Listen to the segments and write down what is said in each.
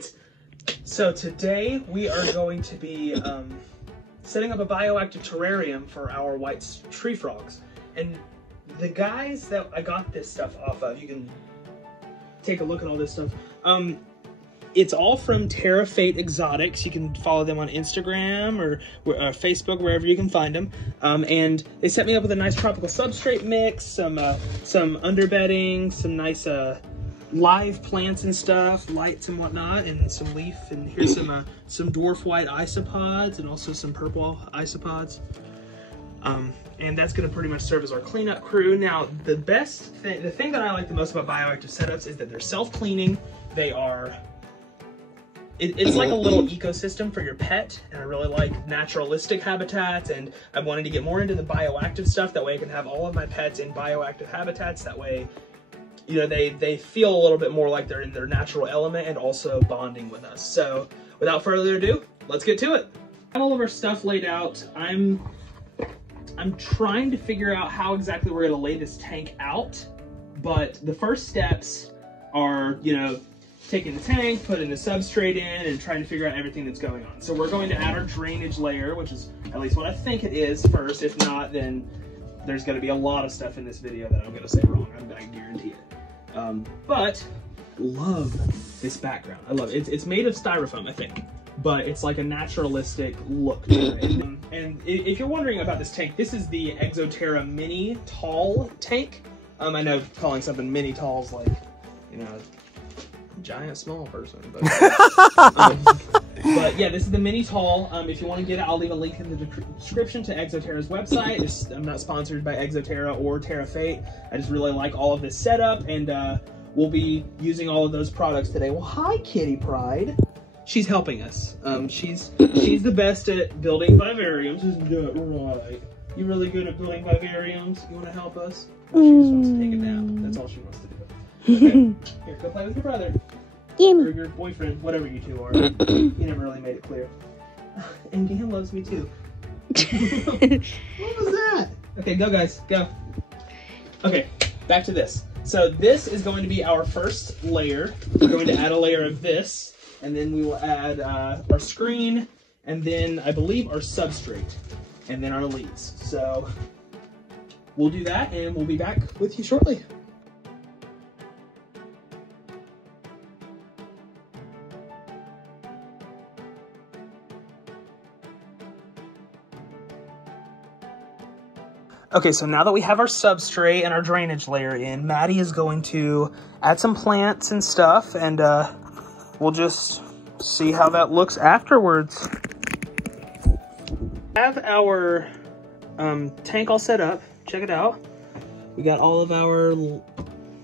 right, so today we are going to be setting up a bioactive terrarium for our white tree frogs. And the guys that I got this stuff off of, you can take a look at all this stuff. It's all from Terra Fate Exotics. You can follow them on Instagram or Facebook, wherever you can find them. And they set me up with a nice tropical substrate mix, some underbedding, some nice live plants and stuff, lights and whatnot, and some leaf. And here's some dwarf white isopods and also some purple isopods. And that's going to pretty much serve as our cleanup crew. Now, the thing that I like the most about bioactive setups is that they're self-cleaning. They are... It's like a little ecosystem for your pet, and I really like naturalistic habitats, and I wanted to get more into the bioactive stuff. That way I can have all of my pets in bioactive habitats. That way, you know, they feel a little bit more like they're in their natural element and also bonding with us. So without further ado, let's get to it. I have all of our stuff laid out. I'm trying to figure out how exactly we're going to lay this tank out, but the first steps are, you know, taking the tank, putting the substrate in, and trying to figure out everything that's going on. So we're going to add our drainage layer, which is at least what I think it is first. If not, then there's going to be a lot of stuff in this video that I'm going to say wrong. I guarantee it. But love this background. I love it. It's made of styrofoam, I think, but it's like a naturalistic look to it. And if you're wondering about this tank, this is the Exoterra Mini Tall tank. I know calling something mini tall is like, you know, giant small person, but but yeah, this is the mini tall. If you want to get it, I'll leave a link in the description to Exoterra's website. I'm not sponsored by Exoterra or Terra Fate. I just really like all of this setup, and we'll be using all of those products today. Well, hi Kitty Pride. She's helping us. She's the best at building vivariums. Isn't that right? You really good at building vivariums? You want to help us? Well, she just wants to take a nap. That's all she wants to do. Okay, here, go play with your brother. Or your boyfriend, whatever you two are. You never really made it clear. And Dan loves me too. What was that? Okay, go guys, go. Okay, back to this. So this is going to be our first layer. We're going to add a layer of this, and then we will add our screen, and then I believe our substrate, and then our leaves. So we'll do that, and we'll be back with you shortly. Okay, so now that we have our substrate and our drainage layer in, Maddie is going to add some plants and stuff, and we'll just see how that looks afterwards. We have our tank all set up. Check it out. We got all of our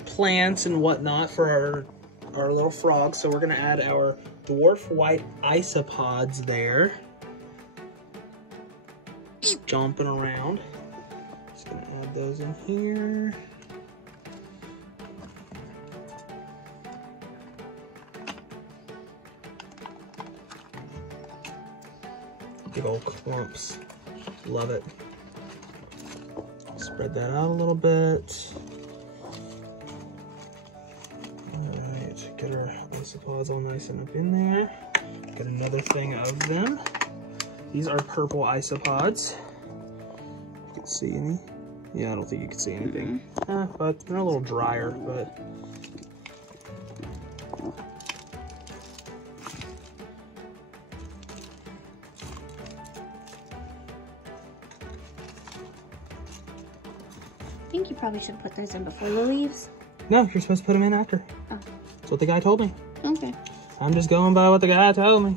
plants and whatnot for our little frogs, so we're going to add our dwarf white isopods there. Jumping around. Just gonna add those in here. Big old clumps. Love it. Spread that out a little bit. Alright, get our isopods all nice and up in there. Get another thing of them. These are purple isopods. See any? Yeah, I don't think you can see anything. But they're a little drier, but I think you probably should put those in before the leaves. No, you're supposed to put them in after. Oh. That's what the guy told me. Okay. I'm just going by what the guy told me.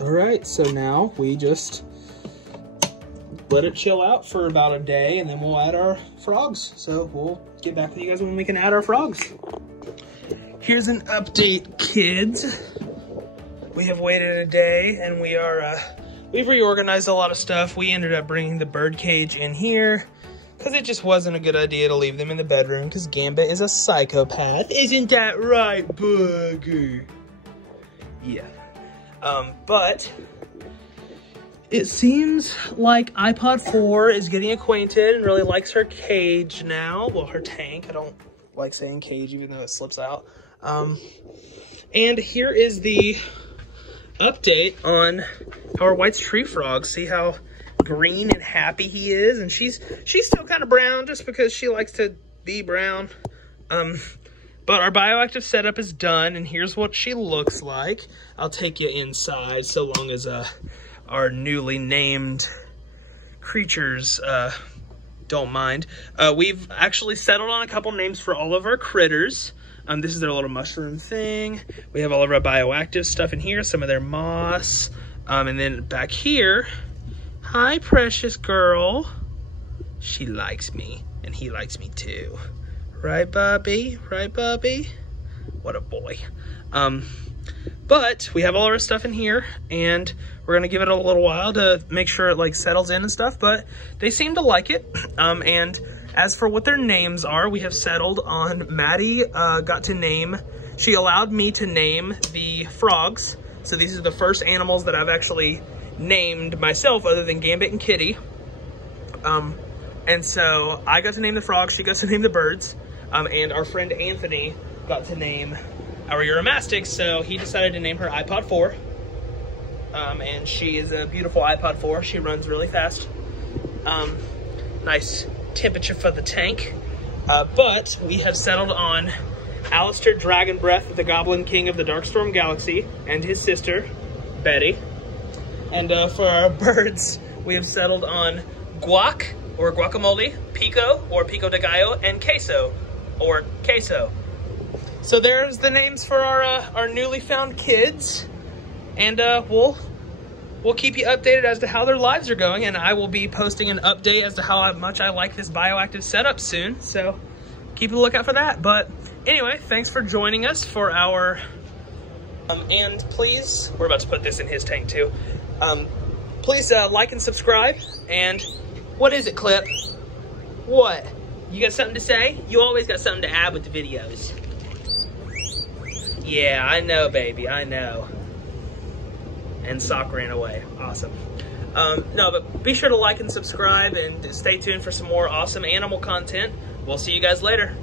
Alright, so now we just let it chill out for about a day, and then we'll add our frogs. So we'll get back with you guys when we can add our frogs. Here's an update, kids. We have waited a day, and we are, we've reorganized a lot of stuff. We ended up bringing the bird cage in here, because it just wasn't a good idea to leave them in the bedroom, because Gambit is a psychopath. Isn't that right, Booger? Yeah. But it seems like iPod 4 is getting acquainted and really likes her cage now. Well, her tank. I don't like saying cage even though it slips out. And here is the update on our White's tree frog. See how green and happy he is? And she's still kind of brown just because she likes to be brown. But our bioactive setup is done, and here's what she looks like. I'll take you inside so long as our newly named creatures don't mind. We've actually settled on a couple names for all of our critters. This is their little mushroom thing. We have all of our bioactive stuff in here, some of their moss. And then back here, hi, precious girl. She likes me, and he likes me too. Right, Bubby? Right, Bubby? What a boy. But we have all our stuff in here, and we're gonna give it a little while to make sure it like settles in and stuff, but they seem to like it. And as for what their names are, we have settled on Maddie she allowed me to name the frogs. So these are the first animals that I've actually named myself other than Gambit and Kitty. And so I got to name the frogs, she got to name the birds. And our friend Anthony got to name our Uromastyx, so he decided to name her iPod 4. And she is a beautiful iPod 4. She runs really fast. Nice temperature for the tank. But we have settled on Alistair Dragon Breath, the Goblin King of the Darkstorm Galaxy, and his sister, Betty. And for our birds, we have settled on Guac, or Guacamole, Pico, or Pico de Gallo, and Queso, or Queso. So there's the names for our newly found kids, and we'll keep you updated as to how their lives are going, and I will be posting an update as to how much I like this bioactive setup soon, so keep a lookout for that. But anyway, thanks for joining us for our, and please, we're about to put this in his tank too, please like and subscribe, and what is it, Clip? What? You got something to say? You always got something to add with the videos. Yeah, I know, baby, I know. And Sock ran away. Awesome. No, but be sure to like and subscribe and stay tuned for some more awesome animal content. We'll see you guys later.